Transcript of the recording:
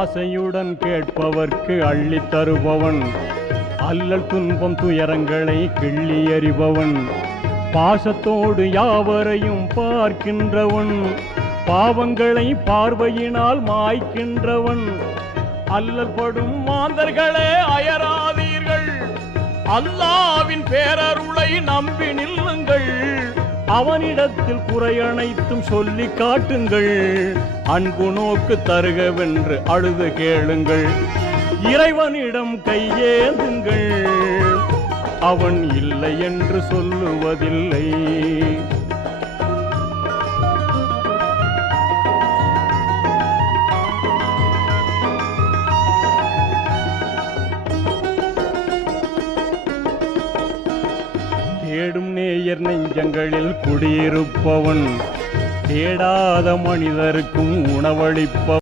ஆசையுடன் கேட்பவர்க்கு அள்ளித் தருபவன், அல்லல் துன்பம் துயரங்களை கிள்ளி எறிபவன், பாசத்தோடு யாவரையும் பார்க்கின்றவன், பாவங்களை பார்வையினால் மாய்க்கின்றவன். அல்லல் படும் மாந்தர்களே அயராதீர்கள், அல்லாவின் பேரருளை நம்பி நில்லுங்கள். அவனிடத்தில் குறையனைத்தும் சொல்லி காட்டுங்கள், அன்பு நோக்கு தருகவென்று அழுது கேளுங்கள். இறைவனிடம் கையேந்துங்கள், அவன் இல்லை என்று சொல்லுவதில்லை. தேடும் நேயர் நெஞ்சங்களில் குடியிருப்பவன், தேடாத மனிதருக்கும் உணவளிப்பவன்.